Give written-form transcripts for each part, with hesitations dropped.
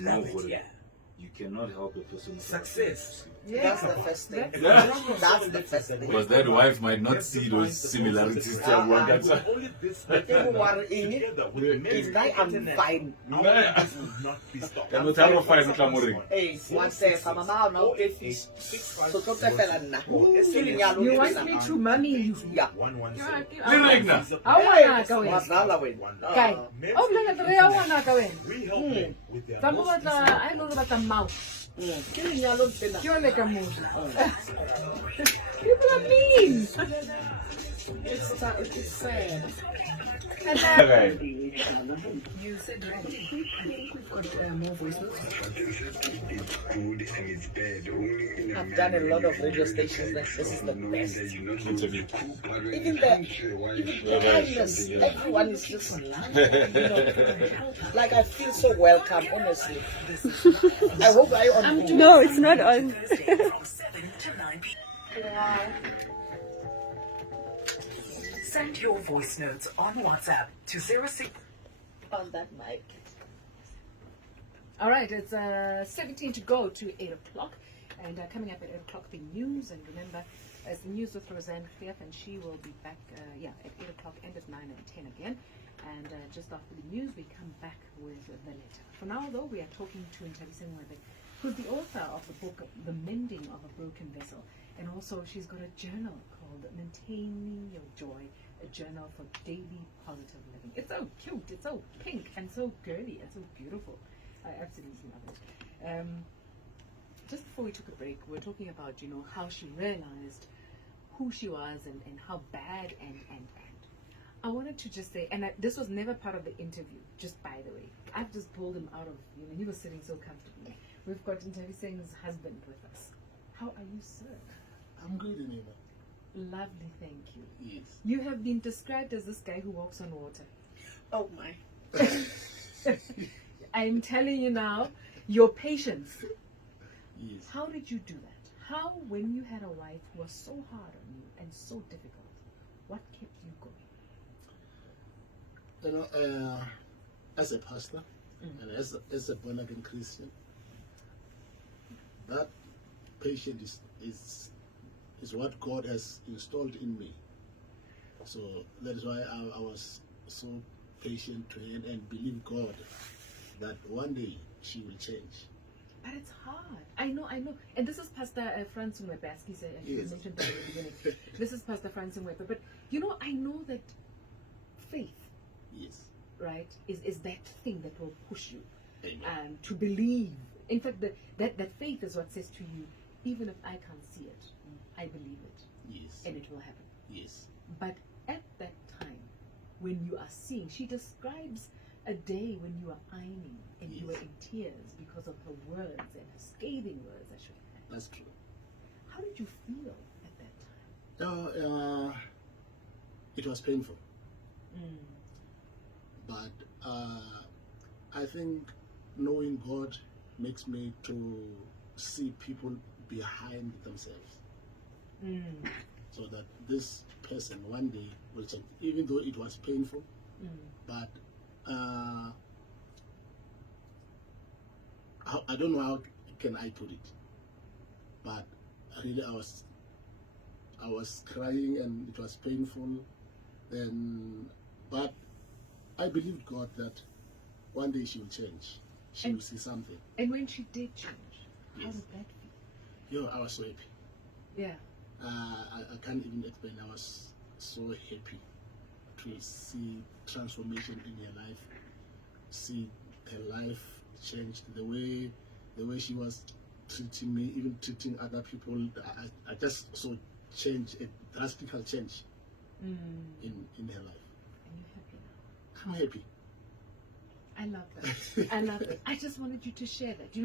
Love it, yeah. You cannot help a person. Success. Yeah. That's the first thing. That's the first thing. Because that wife might not see those similarities to one. That's why. If I am fine. Can you tell me fine? Hey, one says, I'm a now fish. So don't tell me. You want me to money? Yeah. I wanna go in. Okay. Oh, look at the real one. Go in. I know about the mouth. You're like a moose. People are mean. It's sad. You said right. We've got more voice notes. I've done a lot of radio stations. Like this is the best. Even the kindness, everyone is just, like I feel so welcome. Honestly, I hope I on. No, it's not on. Send your voice notes on WhatsApp to 06 On that mic. All right, it's 17 to go to 8 o'clock. And coming up at 8 o'clock, the news. And remember, as the news with Roseanne Cleaf, and she will be back at 8 o'clock and at 9 and 10 again. And just after the news, we come back with the letter. For now, though, we are talking to Nthabiseng Ngoepe, who's the author of the book, The Mending of a Broken Vessel. And also, she's got a journal called Maintaining Your Joy, a journal for daily positive living. It's so cute, it's so pink and so girly and so beautiful. I absolutely love it. Just before we took a break, we were talking about, how she realized who she was and how bad and I wanted to just say, and this was never part of the interview, just by the way. I've just pulled him out of, he was sitting so comfortably. We've got Nthabiseng's husband with us. How are you, sir? I'm good, Nina. Lovely, thank you. Yes. You have been described as this guy who walks on water. Oh my. I'm telling you now, your patience. Yes. How did you do that? How, when you had a wife who was so hard on you and so difficult, what kept you going? As a pastor and as a born again Christian, that patience is what God has installed in me. So that is why I was so patient to her and believe God that one day she will change. But it's hard. I know. And this is Pastor Franz Ngoepe, as he Yes. mentioned that at the beginning. This is Pastor Franz Ngoepe. But, I know that faith, Yes. right, is that thing that will push you Amen. to believe. In fact, that faith is what says to you, even if I can't see it, I believe it. Yes. And it will happen. Yes. But at that time, when you are seeing, she describes a day when you are ironing and you were in tears because of her words and her scathing words, I should add. That's true. How did you feel at that time? It was painful. But I think knowing God makes me to see people behind themselves. So that this person one day will change, even though it was painful. But I don't know how can I put it, but really I was crying and it was painful. But I believed God that one day she will change. She will see something. And when she did change, how Yes. did that feel? I was so happy. Yeah. I can't even explain. I was so happy to see transformation in her life, see her life change, the way she was treating me, even treating other people. I just saw change, a drastic change in her life. And you're happy now? I'm happy. I love that. I love it. I just wanted you to share that.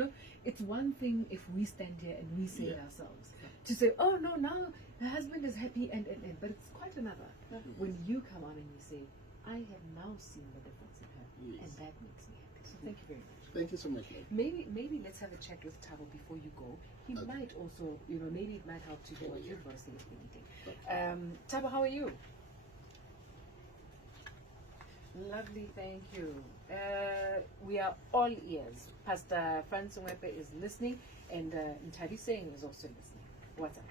It's one thing if we stand here and we say it ourselves. To say, oh no, now the husband is happy and but it's quite another when you come on and you say, I have now seen the difference in her, and that makes me happy. So thank you very much. Thank you so much. Maybe let's have a chat with Thabo before you go. He might also, maybe it might help to hear what you've got to say at the meeting. Thabo, how are you? Lovely, thank you. We are all ears. Pastor Franz Ngoepe is listening, and Nthabiseng is also listening. What's up?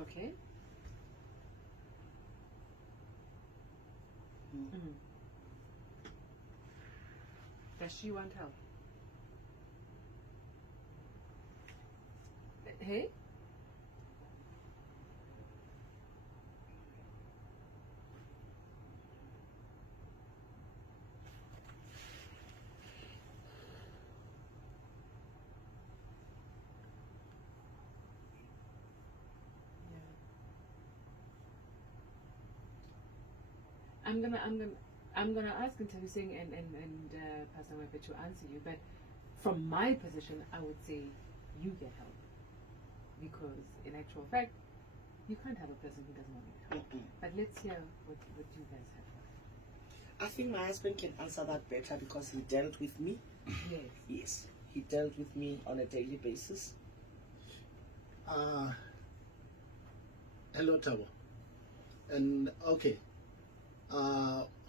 Okay. Mm-hmm. Does she want help? Hey? I'm gonna ask Nthabiseng and Pastor Ngoepe to answer you, but from my position, I would say you get help, because in actual fact, you can't have a person who doesn't want to help. But let's hear what you guys have. I think my husband can answer that better because he dealt with me. Yes. Yes, he dealt with me on a daily basis. Hello, Tabo. And okay,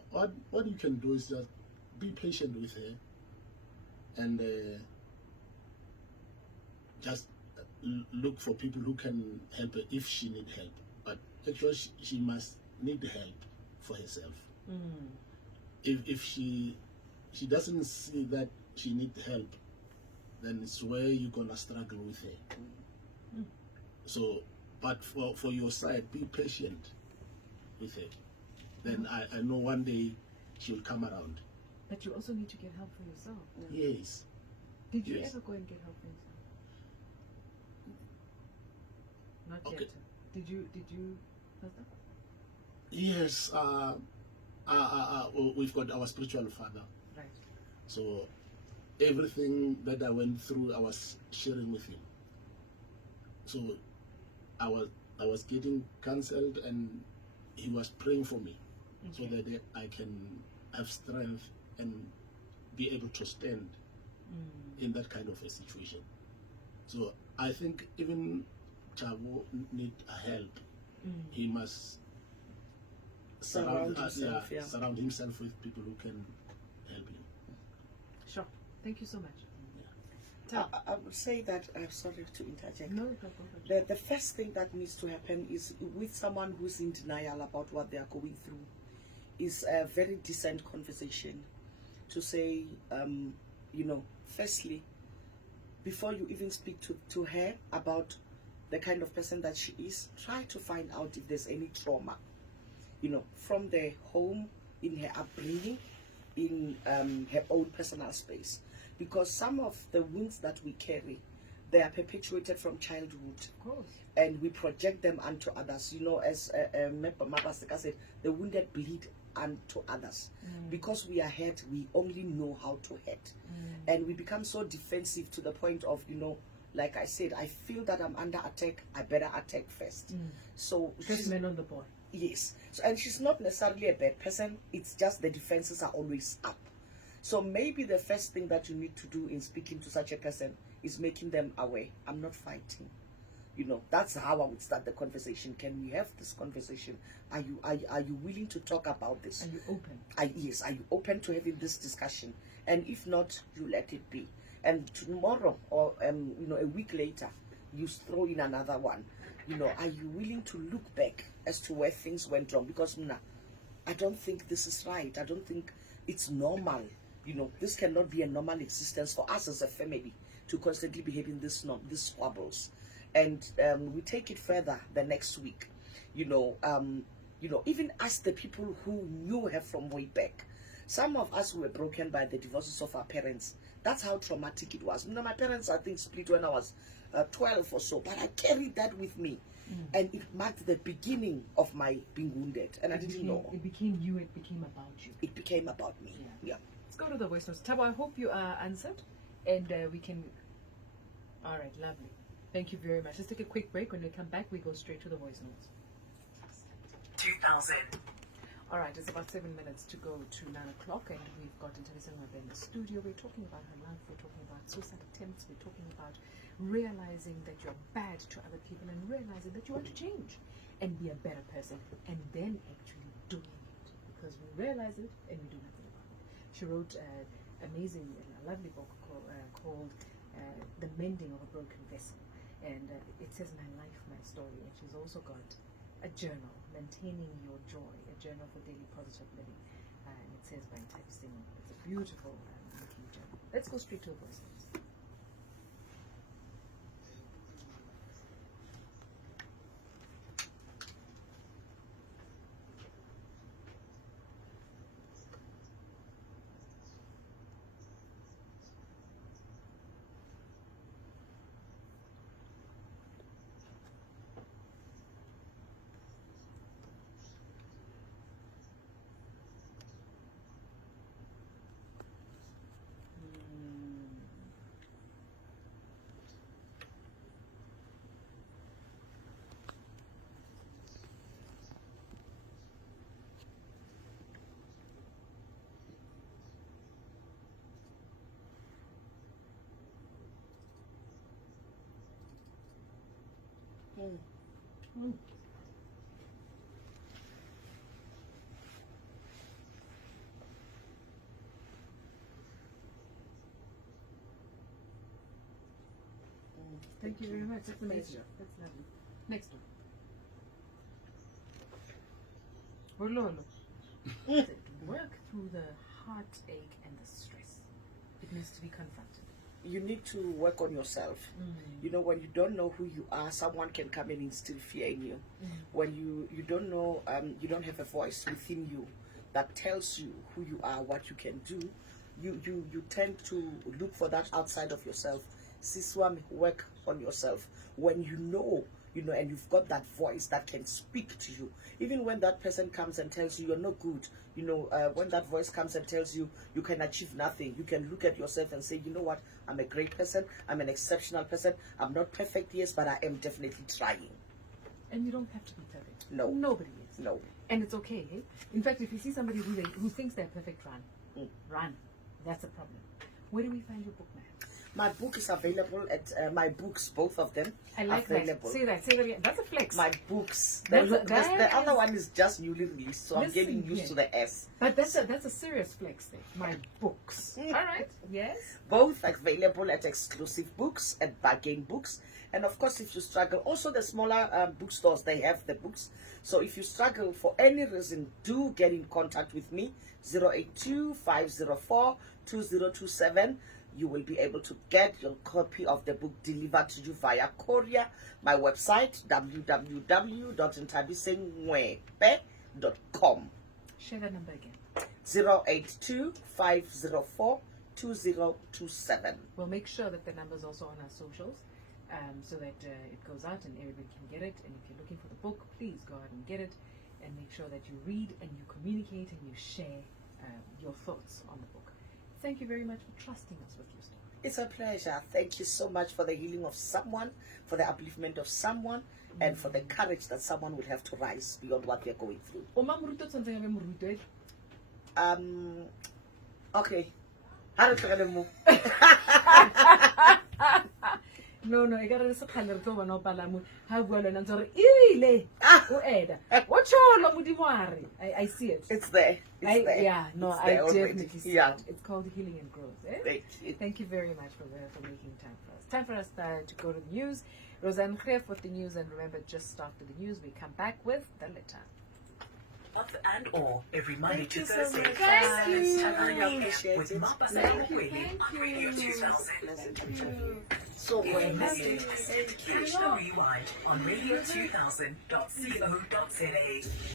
what you can do is just be patient with her, and just look for people who can help her if she need help. But actually, she must need help for herself. If she doesn't see that she need help, then it's where you're gonna struggle with her. So, but for your side, be patient with her. Then I know one day she'll come around. But you also need to get help for yourself. Yes. Did you Yes. ever go and get help for yourself? Not Okay. yet. Did you, Pastor? Yes. We've got our spiritual father. Right. So everything that I went through, I was sharing with him. So I was getting cancelled, and he was praying for me, so that I can have strength and be able to stand in that kind of a situation. So I think even Chavo need help. He must surround himself with people who can help him. Sure. Thank you so much. I would say that, I'm sorry to interject. No, go ahead. The first thing that needs to happen is with someone who's in denial about what they are going through is a very decent conversation to say, firstly, before you even speak to her about the kind of person that she is, try to find out if there's any trauma, from the home, in her upbringing, in her own personal space. Because some of the wounds that we carry, they are perpetuated from childhood. Of course. And we project them onto others. As Mapaseka said, the wounded bleed unto others. Because we are hurt, we only know how to hurt. And we become so defensive to the point of, like I said, I feel that I'm under attack, I better attack first. So First man on the board. yes. So, and she's not necessarily a bad person, it's just the defenses are always up. So maybe the first thing that you need to do in speaking to such a person is making them aware, I'm not fighting. That's how I would start the conversation. Can we have this conversation? Are you willing to talk about this? Are you open? Yes, are you open to having this discussion? And if not, you let it be. And tomorrow or a week later, you throw in another one. Are you willing to look back as to where things went wrong? Because I don't think this is right. I don't think it's normal. This cannot be a normal existence for us as a family to constantly be having these squabbles. And we take it further the next week. Even as the people who knew her from way back, some of us were broken by the divorces of our parents. That's how traumatic it was. My parents, I think, split when I was 12 or so, but I carried that with me. And it marked the beginning of my being wounded. And I didn't know. It became you, it became about you. It became about me. Yeah. Let's go to the voice notes. Tabo, I hope you are answered, and we can. All right, lovely. Thank you very much. Let's take a quick break. When we come back, we go straight to the voice notes. 2000. All right, it's about 7 minutes to go to 9 o'clock, and we've got Nthabiseng Ngoepe in the studio. We're talking about her life, we're talking about suicide attempts, we're talking about realizing that you're bad to other people and realizing that you want to change and be a better person, and then actually doing it. Because we realize it and we do nothing about it. She wrote an amazing, a lovely book called The Mending of a Broken Vessel. And it says my life, my story. And she's also got a journal, Maintaining Your Joy, a journal for daily positive living. And it says by Nthabiseng. It's a beautiful looking journal. Let's go straight to the voice notes. Thank you very much. That's amazing. That's lovely. Next one. Ololo. Work through the heartache and the stress. It needs to be confronted. You need to work on yourself. You know, when you don't know who you are, someone can come and instill fear in you. When you don't know, you don't have a voice within you that tells you who you are, what you can do, you tend to look for that outside of yourself. Siswami, work on yourself. When you know, and you've got that voice that can speak to you. Even when that person comes and tells you you're not good, when that voice comes and tells you you can achieve nothing, you can look at yourself and say, you know what, I'm a great person, I'm an exceptional person, I'm not perfect, yes, but I am definitely trying. And you don't have to be perfect. No. Nobody is. No. And it's okay. Eh? In fact, if you see somebody who thinks they're perfect, run. Run. That's a problem. Where do we find your book, man? My book is available at my books, both of them. I like available. that. Say that. Say that again. That's a flex. My books. The other one is just newly released, so I'm getting used to the S. But that's a serious flex thing. My books. All right. Yes. Both available at exclusive books, at bargain books. And of course, if you struggle, also the smaller bookstores, they have the books. So if you struggle for any reason, do get in contact with me, 082-504-2027. You will be able to get your copy of the book delivered to you via courier. My website, www.nthabisengngoepe.com. Share that number again. 082-504-2027. We'll make sure that the number's also on our socials, so that it goes out and everybody can get it. And if you're looking for the book, please go out and get it, and make sure that you read and you communicate and you share your thoughts on the book. Thank you very much for trusting us with your story. It's a pleasure. Thank you so much for the healing of someone, for the upliftment of someone, and for the courage that someone will have to rise beyond what they're going through. Okay. How do you move? No, I got to color to one of Palamu. How well and answer Irile. What's all I see it. It's there. It's there. Yeah, no, it's I definitely see yeah. it. It's called Healing and Growth. Eh? Thank you. Thank you very much for making time for us. Time for us to go to the news. Roseanne Greef with the news, and remember, just after the news, we come back with the letter. And or every Monday to so Thursday. much. Thank you. With Mapaseka on Radio 2000. So Mending. Catch the rewind on radio2000.co.za.